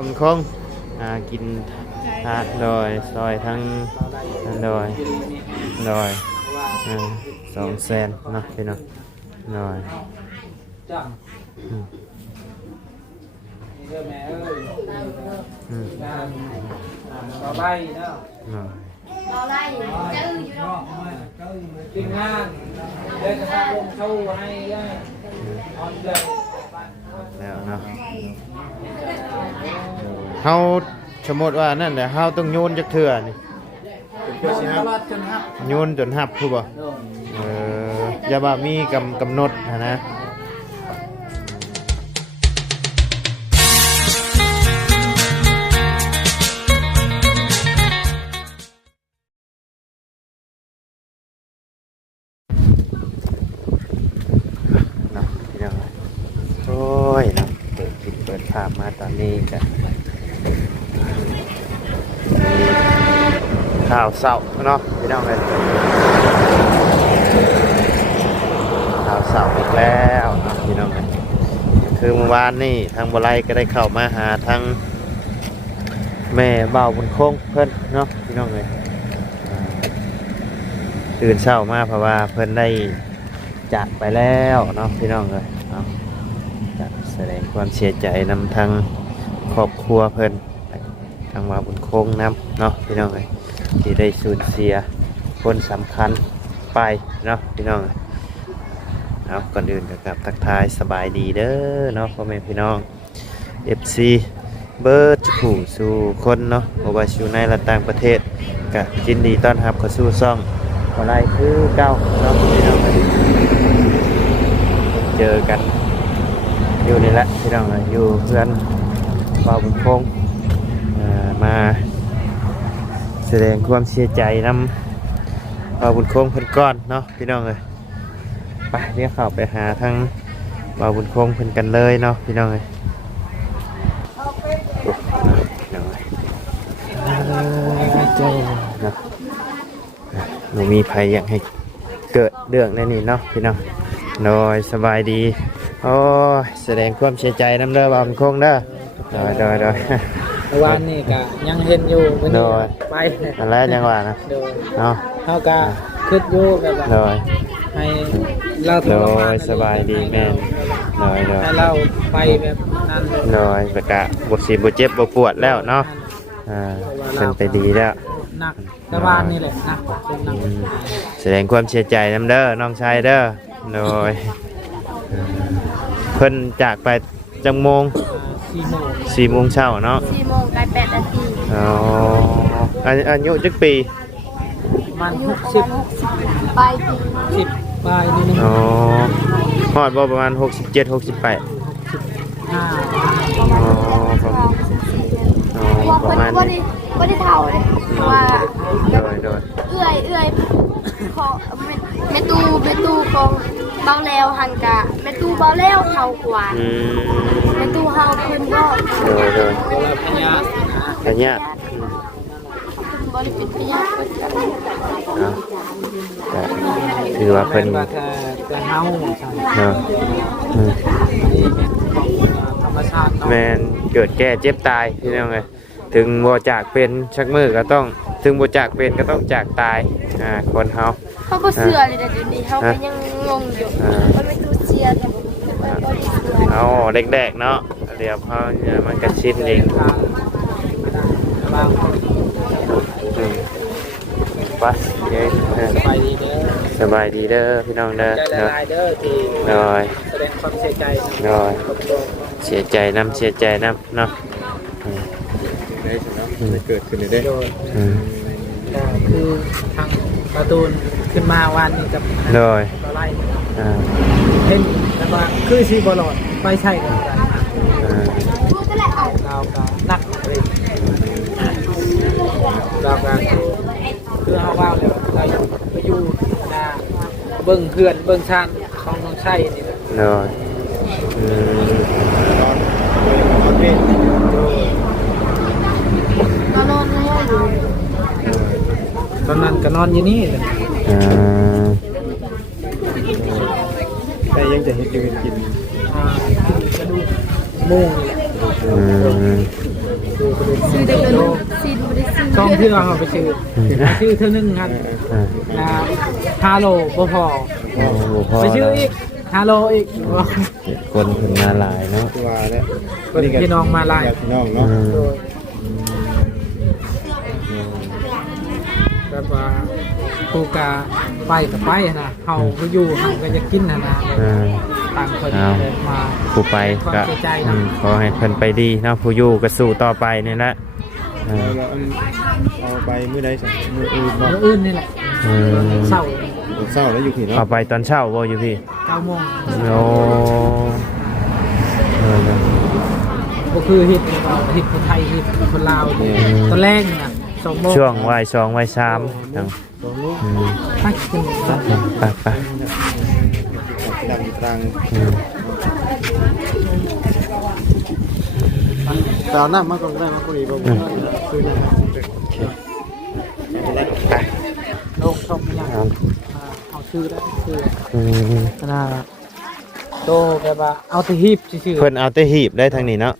คำคงกินทานโดยซอยทั้งโดย200,000เนาะพี่น้องโดยจังเด้อแม่เอ้ยต่อไปเนาะโดยกินงานเดินทางลงสู้ให้ได้ออนเดินแล้วเนาะเฮาสมมติว่านั่นแหละเฮาต้องโยนจักเทื่อนี่โยนจนหับคือบ่อย่าว่ามีกำหนดนะพี่น้องโอ้ยเนาะเปิดภาพมาตอนนี้กันข่าวเศร้าเนาะพี่น้องเลยข่าวเศร้าอีกแล้วเนาะพี่น้องเลยคือเมื่อวานนี่ทางบัวไลก็ได้เข้ามาหาทางแม่เบาบุญคงเพิ่นเนาะพี่น้องเลยตื่นเช้ามาเพราะว่าเพิ่นได้จากไปแล้วเนาะพี่น้องเลยจะแสดงความเสียใจนำทางครอบครัวเพิ่นทางว่าบุญคงนำเนาะพี่น้องเลยที่ได้สูญเสียคนสำคัญไปเนาะพี่น้องเอาก่อนอื่นกับทักทายสบายดีเด้อเนาะพ่อแม่พี่น้อง FC เบิร์ดผู้สู่คนเนาะบ่ว่าอยู่ในและต่างประเทศก็ยินดีต้อนรับเข้าสู่ช่องอะไรคือเก้าเนาะพี่น้องเจอกันอยู่นี่แหละพี่น้องอยู่เพื่อนบ่าวบุญคงมาแสดงความเสียใจนำบ่าวบุญคงเพิ่นก้อนเนาะพี่น้องเลยไปเดี๋ยวเข้าไปหาทั้งบ่าวบุญคงเพิ่นกันเลยเนาะพี่น้องเลยหนูมีภัยอยากให้เกิดเรื่องในนี้เนาะพี่น้องโดยสบายดีโอ้แสดงความเสียใจน้ำเด้อบ่าวบุญคงเด้อโดยวันนี้ก็ยังเห็นอยู่วันนี้ไปนั่นแหละยังว่านะเนาะเขาก็คิดอยู่แบบว่าให้เราโดยสบายดีแม่โดยให้เราไปแบบนั้นโดยประกาศบทสีบทเจ็บบทปวดแล้วเนาะเป็นไปดีแล้วนักแต่ว่านี่แหละนักแสดงความเสียใจน้ำเด้อน้องชายเด้อโดยเพิ่นจากไปจังโมง4 โมงเช้าเนาะ4 โมงใกล้8 นาทีอ๋ออายุจักปีมัน60ปลายปี10ปลายนี่อ๋อฮอดบ่ประมาณ67 68อ๋อประมาณนี้บ่ได้เท่าเลยว่าโดยเอื้อยขอแม่ตู้ของเบาแล้วหันกะแม่ตู้เบาแล้วเท่ากว่าแม่ตู้เฮาเพิ่นก็โดยพญาบ่ได้เป็นพญาเพิ่นก็คือว่าเพิ่นแต่เฮาธรรมชาติแม่นเกิดแก่เจ็บตายพี่น้องเอ้ยถึงบ่จากเป็นชักมือก็ต้องถึงบ่จากเป็นก็ต้องจากตายคนเฮาบ่เชื่อเลยเดี๋ยวนี้เฮาก็ยังงงอยู่ว่าไม่ตู้เชื่อแต่บ่ได้เชื่อเอาเด็กๆเนาะเดี๋ยวเฮามันก็ชินเองไปสบายดีเด้อพี่น้องเด้อเด้อที่แสดงความเสียใจเสียใจน้ำเนาะได้สิเนาะจะเกิดขึ้นได้คือทางประตูนขึ้นมาวันนี้กับโดยไล่เห็นแต่ว่าคือชีบอลอดไม่ใช่กันเราก็นักเลยเราก็คือเอาว่าเลยเราไปอยู่นะเบิ้งเพื่อนเบิ้งชานของน้องชัยนี่แหละโดยตอนนั้นก็นอนอยู่นี่เลยแต่ยังจะเห็นอยู่กินกระดูกมุ่ง ซื้อได้เงินซีนบ่ได้ซื้อ ช่องที่เราเอาไปซื้อชื่อเท่านึงครับ อ่า นะฮาโลบ่พอ โอ้โหพอ ไปชื่ออีกฮาโลอีก คนเพิ่นมาหลายเนาะ ตัวแล้ว พี่น้องมาไล่ พี่น้องเนาะ โดยแบบว่าผู้กาไปกับไปนะเฮาก็อยู่เฮาก็จะกินนะ อ่า ต่างคน เอา มา ผู้ไป ความ ก็ เสียใจ อื นะ มขอให้เพิ่นไปดีเนาะผู้อยู่ก็สู้ต่อไปนี่แหละอ่า เอาไปมื้อใดสั่งมื้ออื่นบ่ มื้ออื่นนี่แหละ อืม เศร้า เช้าแล้วอยู่พี่เนาะ เอาไปตอนเช้าบ่อยู่พี่ 9 โมง โอ้เออ ก็คือฮิตคนไทยฮิตคนลาวตอนแรกเนี่ย2 โมง ช่วงวัย2วัย3จังอืม ไปกิน ไปไป ดังตรัง อืม ตาวน้ำมาก่อนก็ได้มาพอดีบ่ซื้อน้ำ ไป ลงชมอย่างเอาชื่อได้ชื่อ อืม น่าโตแบบว่าเอาที่ฮีบชื่อ เพิ่นเอาแต่หีบได้ทางนี้เนาะ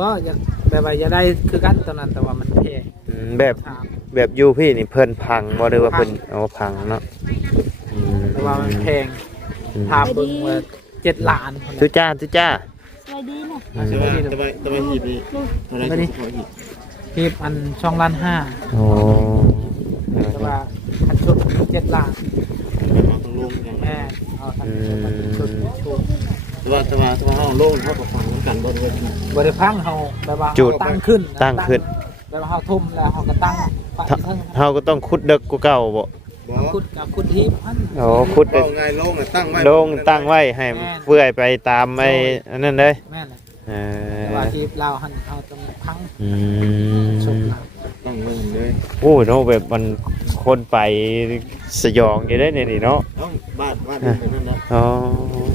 ว่าอยากแบบว่าอย่าได้คือกันตอนนั้นแต่ว่ามันแพง อืมแบบ ถาม แบบอยู่พี่นี่เพิ่นพังบ่หรือว่าเพิ่นเอาพังเนาะอืม แต่ว่ามันแพงถามเบิ่งว่า7 ล้าน ทุจ้าทุจ้า สวัสดีนะ ใช่ไหมตะไบหีบนี่เท่าไหร่หีบ ฮีบอัน2 ล้าน โอ้ 5แต่ว่าคันชุด7 ล้าน มาตรงลงอย่าง แม่เอาทั้งชุดชุด แต่ว่าเฮาลงเฮาก็ฟังกันบ่ด้วย บริพังเขาแบบว่า จุด ตั้งขึ้น ตั้งขึ้น แบบว่าเขาทุ่มแล้วเขาก็ตั้งปะ ถ้า เพิ่ง เฮาก็ต้องขุดเด็กกว่าเก่าบ่ บ่ ขุดกับขุดทีมอัน โอ้ขุด เอาไงลงตั้งไว้ ลงตั้งไว้ให้เปื่อยไปตามไอ้อันนั้นเลย แม่นเลย เอ แต่ อ ว่าทีมเราหันเอาตรงพัง อื ชม ม เรา ตั้งไว้เลย โอ้เนาะแบบมันคนไปสยองอยู่ได้นี่เนาะ เอ้าบ้านนั่นนะ อ๋อ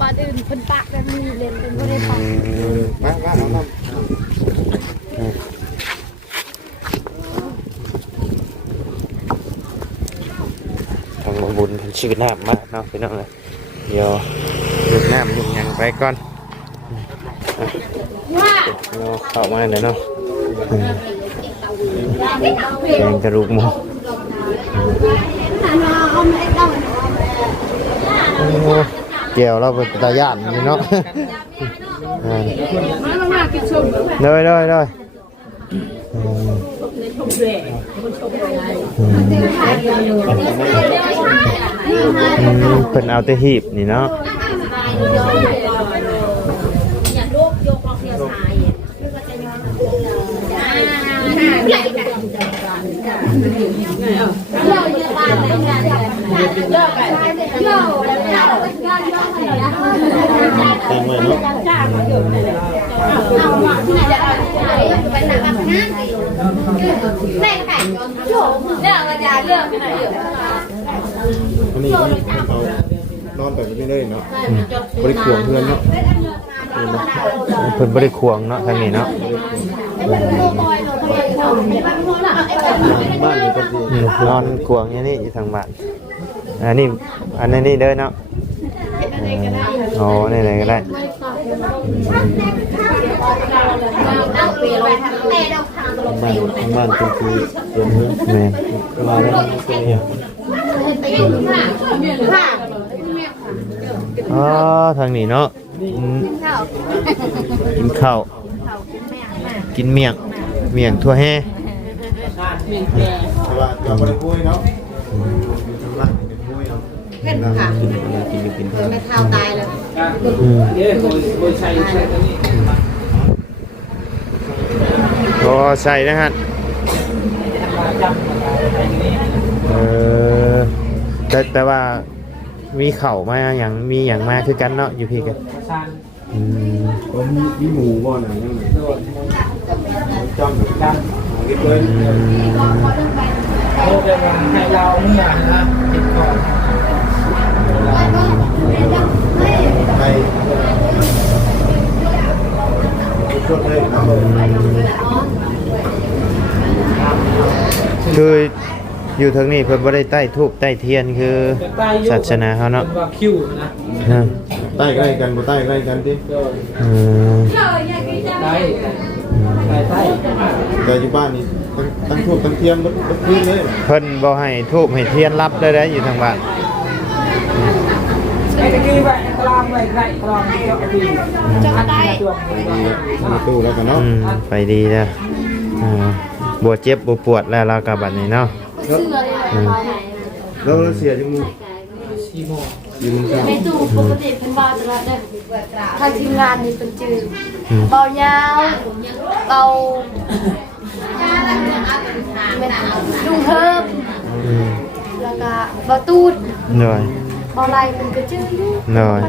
บ้านอื่นเพิ่นปากแบบนี้เลยเพิ่นบ่ได้ปาก มาเอาน้ำ ทางบุญชื่อน้ำมากเนาะพี่น้องเลยเดี๋ยวดื่มน้ำดื่มหยังไปก่อนเดี๋ยวเข้ามาเลยเนาะแกงกระดูกหมูโอ้แก้วเราเป็นตาย่านนี่เนาะเลยเพิ่นเอาแต่หีบนี่เนาะตั้งไว้เนาะ แม่ไก่โฉมเรื่องอาจารย์เรื่องไปไหนอยู่ อันนี้เขานอนแบบนี้เลยเนาะบริขวงเพื่อนเนาะ เพิ่นบ่ได้ควงเนาะทางนี้เนาะ บ้านนี้ก็ดี นอนควงอย่างนี้อยู่ทางบ้านอันนี้นี่เด้อเนาะอ๋อนี่ไหนก็ได้ บ้านเป็นคือเพื่อนเพื่อน แม่น มาแล้วเนี่ย อ๋อทางนี้เนาะอืมกินข้าวกินเมี่ยงทั่วแห่ แต่ว่าเราบริคุยเนาะบ้านเป็นคุยเนาะ เล่นค่ะ กิน ไม่เท่าตายเลย อืม เย้โดยใช้ตัวนี้ พอใส่นะฮะ มาจับมา เออแต่ว่ามีเข่ามาอย่างมีอย่างมาคือกันเนาะอยู่พี่กัน ประชาน อืม ผมมีหมูบ่อไหนยังไง โดน จำแบบกันเรียบเลย โดนแบบว่าให้เราเนี่ยนะติดก่อน ไปช่วยเลยเนาะ คืออยู่ทางนี้เพิ่นบ่ได้ใต้ทูบใต้เทียนคือศาสนาเขาเนาะ เป็นว่าคิวนะ ฮะ ใต้ใกล้กันบ่ใต้ใกล้กันดิ โดน อืม ได้ได้ แต่ แต่อยู่บ้านนี่ตั้งทูบตั้งเทียมรถพื้นเลย เพิ่นบ่ให้ทูบให้เทียนรับเลยได้อยู่ทางบ้าน ไอ้ตะกี้ไปกลองไปไข่กลองเจ้าตี จะได้ มีตู้แล้วกันเนาะ ไปดีแล้วบ่เจ็บบ่ปวดแล้วเราก็บัดนี้เนาะ เสื้อเลย แล้วเสียจังมู ซีโม อยู่มึงกัน แม่ตู้ปกติเป็นบ้าจะละเด้อทางทีมงานนี่เป็นจืดเบายาวเบาลุงเพิ่มแล้วก็เบาตูด หน่อย เบาไหลมันก็จืดอยู่ หน่อย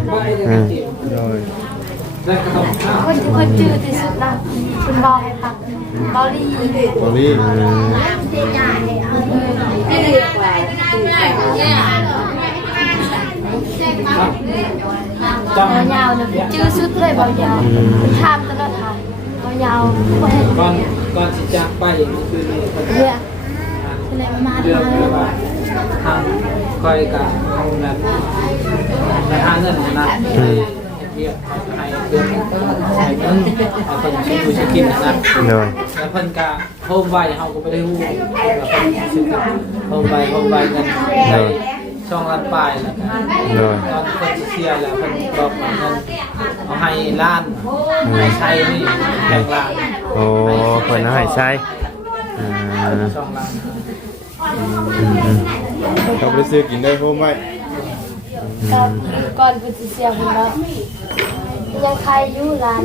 โดย แล้วก็ต้องข้าว คนจืดที่สุดนะเป็นเบาให้ปักเบาลี ตอนนี้ จัง เบายาวเนี่ยจืดสุดเลยเบายาวทำตลอดทางเบายาวบ่เห็น ก่อนที่จะไปอย่างนี้คือ เรืออะไรมา เรื่องที่ว่าทางคอยกับเอาแบบไปหาเงินนะเรียกให้เดือนใส่เงินเอาคนที่ดูจะกินนะ หน่อย แล้วเพิ่นก็โฮมไว้เฮาก็บ่ได้ฮู้แล้วเพิ่นสิโฮมไว้กันได้ช่องล้านปลายแล้ว หน่อย ตอนเพิ่นสิเสียแล้วเพิ่นบอกว่าเงินเอาให้ล้านให้ใช้นี่แบ่งล้าน โอ้เพิ่นให้ใช้ ช่องล้าน เขาไปซื้อกินได้โฮมไว้ ก่อนเป็นเสียผมแล้วยังใครอยู่ร้าน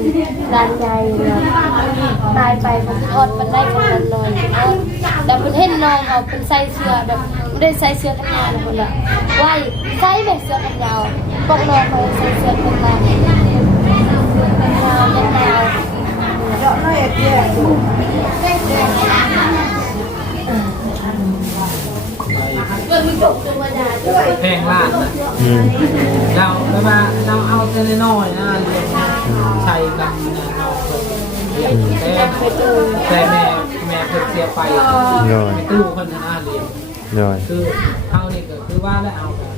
ใหญ่เลยตายไปผมทอดมันได้คนละหน่อยแต่เป็นเห็นน้องเขาเป็นใส่เสื้อแบบไม่ได้ใส่เสื้อกันยาวนะคนละไว้ใส่แบบเสื้อกันยาวบอกน้องเขาใส่เสื้อกันยาวกันยาวกันยาวแพงล้านนะเราไม่ว่าเราเอาแต่น้อยนะใส่กันนะเราเรียนแต่แม่เพิ่นเสียไปไม่ตู้คนหน้าเรียน หน่อย คือเอานี่ก็คือว่าแล้วเอากัน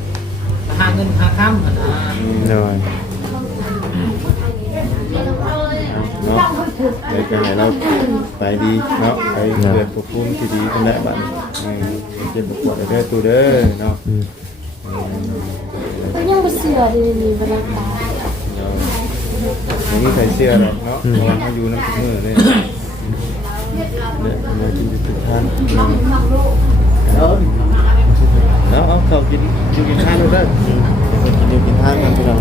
หาเงินหาค่ำนะ หน่อย เนาะในการไหนเราไปดีเนาะไปเกิดภูมิที่ดีกันได้บ้างเจ็บปวดได้ตัวเด้อเนาะ ก็ยังเป็นเสื้อดีบรรยากาศ นี่ใส่เสื้อหรอกเนาะมาอยู่น้ำมือเนี่ยมากินจุดทานแล้วเอาเขากินอยู่กินทานด้วยกินอยู่กินทานกันไปหน่อย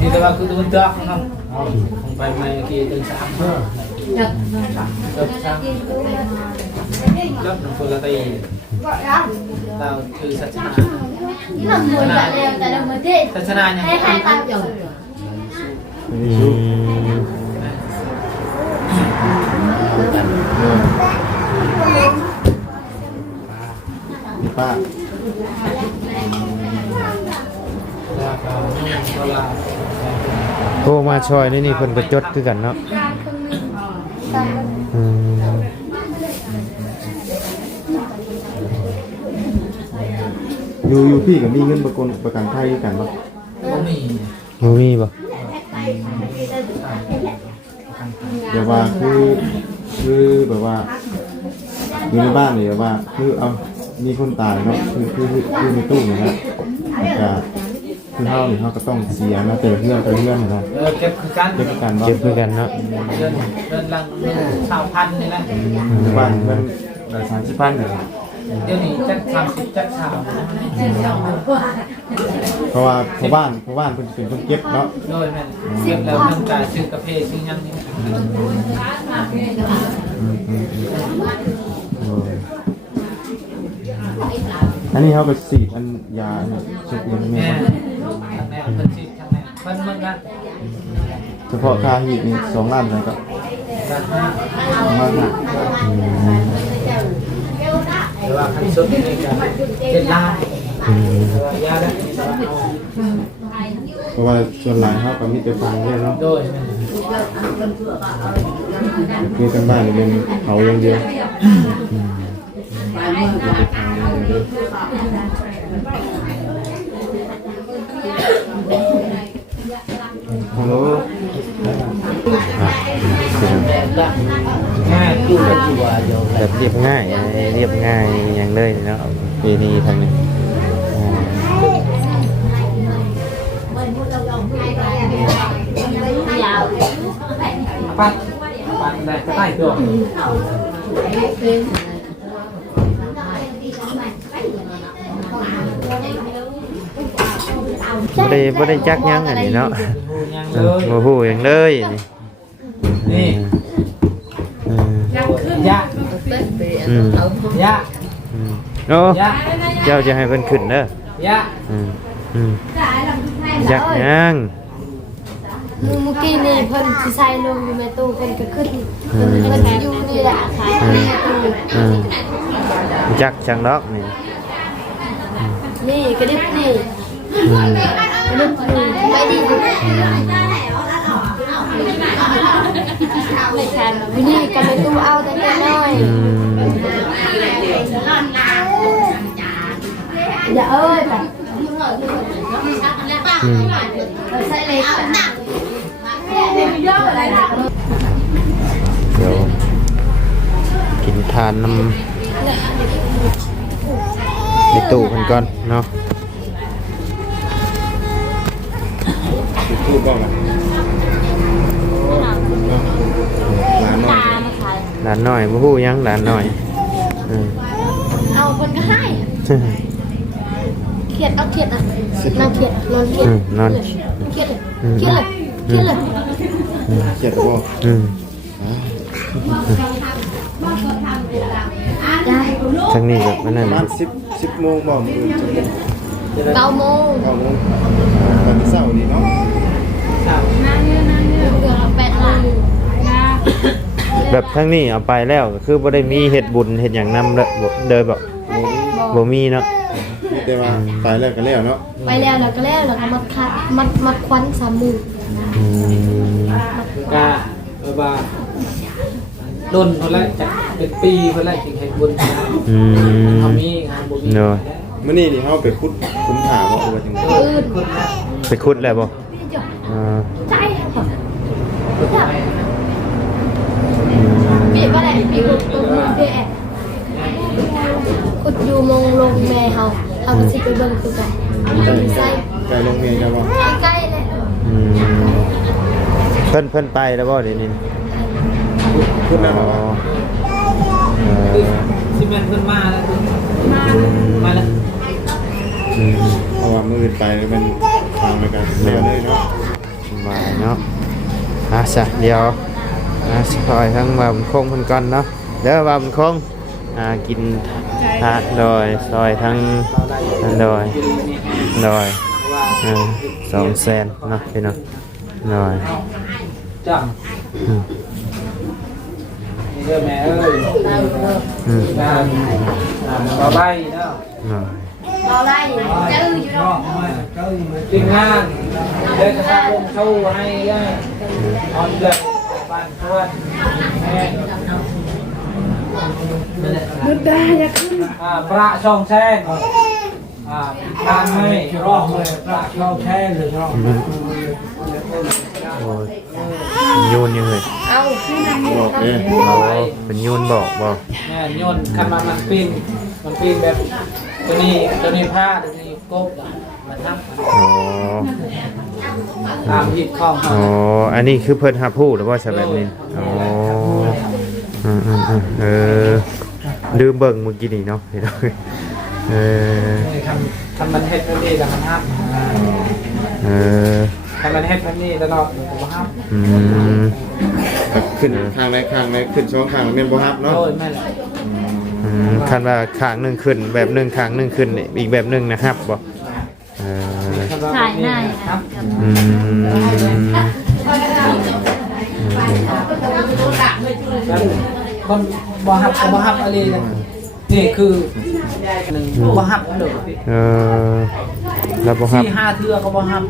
นี่แต่ว่าคือตัวเจ้าครับคงไปไม่กี่ตึง3แล้วหนุ่มคนละตีเราคือศาสนา นี่เราเหมือนกันเลยแต่เราเหมือนที่ ศาสนาอย่าง ให้ตามอย่าง ป้า โทรมาช่วยนี่เพิ่นก็จดคือกันเนาะ การครึ่งนึงตามกัน อยู่พี่กับมีเงินประกันภัยกันปะ ก็มี บ่มีบ่ เดี๋ยวว่าคือแบบว่าอยู่ในบ้านเนี่ยว่าคือเอามีคนตายเนาะคือในตู้เนี่ยนะแต่คือเฮาเนี่ยเฮาก็ต้องเสียนะแต่เพื่อนนะ เก็บคือกัน เก็บกัน เจ็บคือกันเนาะ เดินลังชาวพันนี่แหละ บ้านมันหลาย30,000เนี่ย เดี๋ยวนี้จัก30จักชาว เพราะว่าบ้านเพิ่นเป็นคนเก็บเนาะ โดยแม่เก็บแล้วน้ำตาชื่อกาแฟชื่อยังนี่ อันนี้เขาไปสีดอันยาชุดนี้ แม่ แม่ แม่เพิ่นสิทางแม่เพิ่นมันกัน เฉพาะค่าหีดนี่2 ล้านเลยก็ กันมา 2 ล้านน่ะ แต่ว่าคันสุดนี่ก็เป็นล้านยาแล้ว เพราะว่าส่วนหลายเขาก็มีแต่ฟังเนี่ยเนาะ โดยแม่ คือกันบ้านนี่เป็นเขาอย่างเดียว ฮัลโหล อ่ะพี่น้อง ง่ายคือเป็นตัวเดียว แบบเรียบง่ายเรียบง่ายอย่างเลยเนาะปีนี้ทางนี้อ่า ยาว ปัดได้ก็ได้ตัว บ่ได้จักหยังอันนี้เนาะ ยังเลย บ่ฮู้หยังเลยอันนี้ นี่ อืม ยะ อืม ยะ อืมโอ้ ยะ เจ้าจะให้เพิ่นขึ้นเด้อย ะ อืมอืมจักหยัง เมื่อกี้นี่เพิ่นสิใส่ลงอยู่ในตู้เพิ่นก็ขึ้นเพิ่นอยู่นี่แหละค่ะในตู้ อืมจักจังดอกนี่ นี่กระดิบนี่ อืม กระดิบนี่ไม่ดีไม่ทันนี่ก็ในตู้เอาแต่น้อย อืม อย่าเอ้ยแต่ อืม ใส่เล็ก เดี๋ยวกินทานน้ำในตู้เพิ่นก่อนเนาะ จุดทูบบ้างนะร้านน้อย ตามค่ะ หลานน้อยบ่ฮู้หยังหลานน้อยอืม เอาคนก็ให้เครียดเอาเครียดอ่ะนั่งเครียดนอนเครียด อืมนอน เครียดเลยเครียดเลยเครียดเลย เจ็ดบ่ อืม ได้ ทางนี้ก็มันนั่น ประมาณ10โมงบ่มื้อจะ 9 โมง 9โมงวันเสาร์นี่เนาะ เกือบ8 โมง แบบทางนี้เอาไปแล้วก็คือบ่ได้มีเฮ็ดบุญเฮ็ดหยังนำเด้อบ่บ่มีเนาะ มีแต่ว่าตายแล้วก็แล้วเนาะ ไปแล้วก็มัดคัดมัดควัน3 มือ อืม กะว่าโดนคนละจากเป็นปีคนละจึงเห็นบุญนะ อืม เขามีงานบุญ เนาะ มื้อนี้นี่เฮาไปขุดคุ้มถาบ่ว่าจังได๋ อื่น ไปขุดแล้วบ่อ่า ใจปีบ่ได้ปีอุดตรงมือพี่แอบอุดอยู่มงลงแม่เฮาก็สิไปเบิ่งคือกันใส่ ไก่ลงเมย์จะบ่ ใกล้ๆเลย อืมเพิ่นไปแล้วบ่เดี๋ยวนี้ ขุดแล้ว อ๋อ บ่ ที่มันเพิ่นมาแล้วมาแล้ว อืม เพราะว่ามื้ออื่นไปแล้วมันทางไปกันแล้วเลยเนาะ สบายเนาะซะเดี๋ยวสิคอยทั้งว่าบุญคงเพิ่นก่อนเนาะเด้อว่าบุญคงกินทานโดยซอยทั้งโดย200,000เนาะพี่น้องโดย จัง อืม เด้อแม่เอ้ย อืม งานต่อไปเนาะ โดย เอาไล่จื้ออยู่ เนาะทีมงานเดี๋ยวจะทำวงโชว์ให้ได้ออนเดือนบ้านทวดแม่มุดได้อยากขึ้นประช่องแช่งทานให้รอบเลยประช่องแช่หรือรอบ โอ้ยเป็นโยนยังเลย เอา บอกเด้ เอาเป็นโยนบอกบอก แม่โยนคันมันปีนแบบตัวนี้ผ้าตัวนี้กบมาทับ อ๋อ ตามหิบข้อง อ๋ออันนี้คือเพิ่นหาผู้หรือว่าใช่แบบนี้อ๋อลืมเบิ่งเมื่อกี้นี่เนาะเห็นไหมทำมันเฮ็ดแบบนี้แต่มันห้ามทำมันเฮ็ดแบบนี้ตลอดมันห้าม ขึ้นข้างใดขึ้น2ข้างแม่นบ่ฮับเนาะ โดยไม่เลย คันว่าข้างหนึงขึ้นแบบหนึงข้างหนึงขึ้นอีกแบบหนึงนะครับบ่ ถ่ายหน้า ครับ คนบ่ฮับอะไรนี่คือหนึ่งบ่ฮับเด้อ แล้วบ่ครับ 4-5 เทื่อก็บ่ฮับ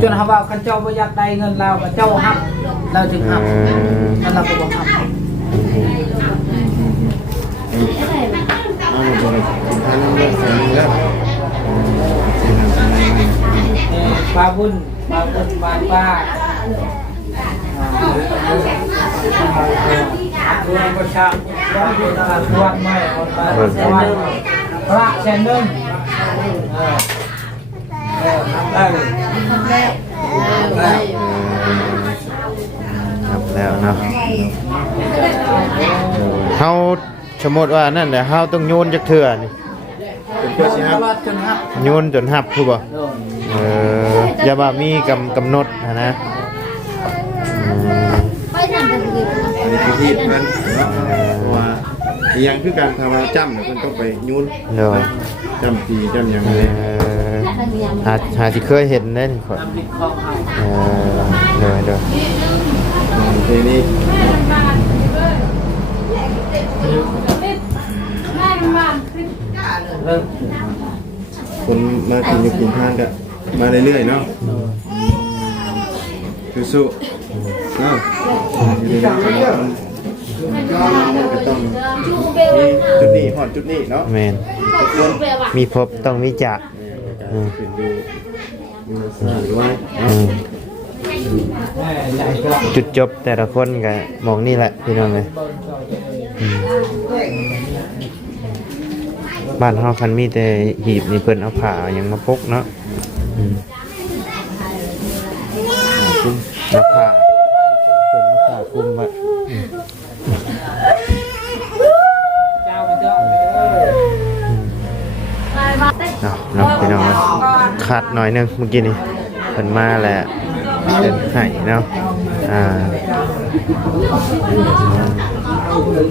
จนเฮาว่าคันเจ้าบ่อยากได้เงินเราก็เจ้าฮับเราจึงฮับแล้วเราก็บ่ฮับ เอาบ่ได้ทานน้ำแสงแล้ว ปลาบุญ มาเป็นบ้านป้าเรื่องประชาต้องเป็นตลาดวันใหม่คนบ้านพระแชนเดิลครับแล้วเนาะเฮาสมมติว่านั่นแหละเฮาต้องโยนจักเทื่อนี่ เป็นเพื่อสิครับ จนฮับ โยนจนหับคือบ่อย่าว่ามีกำหนดนะอืม ไปทำกันเลย อันนี้คือที่เพิ่นเนาะเพราะว่าอีหยังคือการทำว่าจ้ำเนี่ยเพิ่นต้องไปยุ่น เดี๋ยว จ้ำตีจ้ำหยัง เอ เลย อหาที่เคยเห็นได้นี่คน ทำบิดของเขา เดี๋ยว ทีนี้คนมากินอยู่กินทานกันมาเรื่อยๆเนาะสู้ๆเนาะอยู่ในนั้นก็ต้องมีจุดนี้ฮอดจุดนี้เนาะ แมน ทุกคน มีพบต้องมีจัก ขึ้นอยู่มีสร้างไว้ อืม แม่ใหญ่ก็ จุดจบแต่ละคนก็มองนี่แหละพี่น้องเลยอืมบ้านเฮาคันมีแต่หีบนี่เพิ่นเอาผ้าเอาหยังมาพกเนาะอืมเอาผ้าเพิ่นเอาผ้าคลุมไว้ เจ้าไปเจ้า เนาะพี่น้องเนาะขาดหน่อยหนึงเมื่อกี้นี่เพิ่นมาแหละเดินให้เนาะอ่า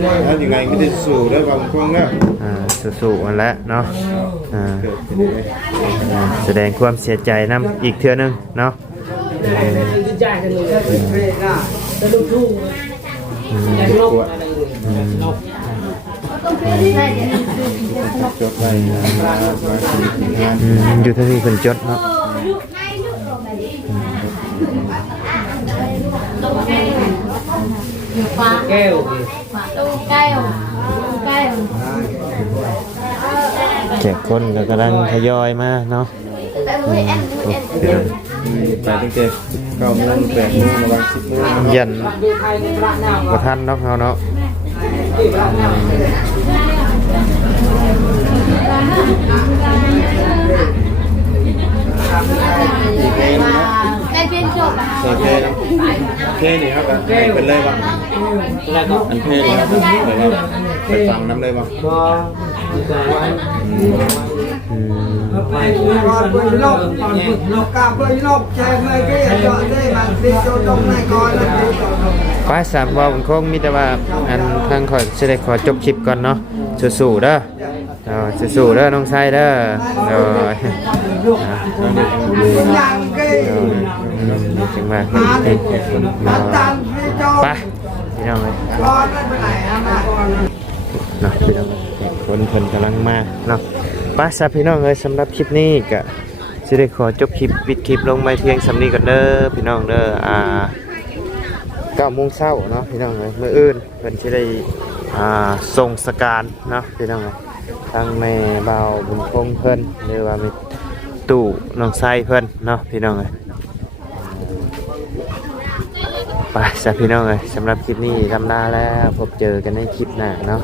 แล้วยังไงก็จะสู่ด้วยความคงเนาะ สู้ๆมันแล้วเนาะอ่า เกิดขึ้นได้ แสดงความเสียใจน้ำอีกเทื่อนึงเนาะ ดีใจกันเลยก็เป็นเพลงอ่ะจะลุกทุ่งแรงลบอะไรเลยลบ จบไปมากินทาน อยู่ที่นี่เพิ่นจดเนาะ แก้ว ใกล้ใกล้ แขกคนก็กำลังทยอยมาเนาะพี่น้อง ไปตั้งแต่9 โมง 8 โมงระหว่าง10 โมง ยัน ดูไทยในพระนาม บ่ทันเนาะเฮาเนาะ ที่พระนาม ได้เป็นจบ ใส่เพลนะเพลนี่ครับเป็นเลยป่ะ แล้วก็ อันเพลนี่ครับไปฟังน้ำเลยป่ะ ก็ดีใจไว้ อืม ไปก่อนไปลบก่อนลบกาไปลบใช่ไหมก็อย่าจอดได้มันติดตรงไหนก่อนแล้วติดตรง ป้าสามว่าคงมีแต่ว่าอันทางขอสิได้ขอจบคลิปก่อนเนาะสู้ๆเด้อสู้ๆเด้อน้องชายเด้อเดี๋ยวจังว่าเพิ่นไปพี่น้องเลยเนาะพี่น้องคนเพิ่นกำลังมาเนาะไปซะพี่น้องเอ้ยสำหรับคลิปนี้ก็สิได้ขอจบคลิปปิดคลิปลงไปเพียงสำนี้ก่อนเด้อพี่น้องเด้อ9 โมงเช้าเนาะพี่น้องเอ้ยมื้ออื่นเพิ่นสิได้ส่งสการเนาะพี่น้องเอ้ยทางแม่บ่าวบุญคงเพิ่นหรือว่ามีตู่น้องไส้เพิ่นเนาะพี่น้องเอ้ยไปซะพี่น้องเอ้ยสำหรับคลิปนี้ลำลาแล้วพบเจอกันในคลิปหน้าเนาะ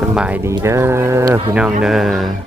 สำบายดีเด้อพี่น้องเด้อ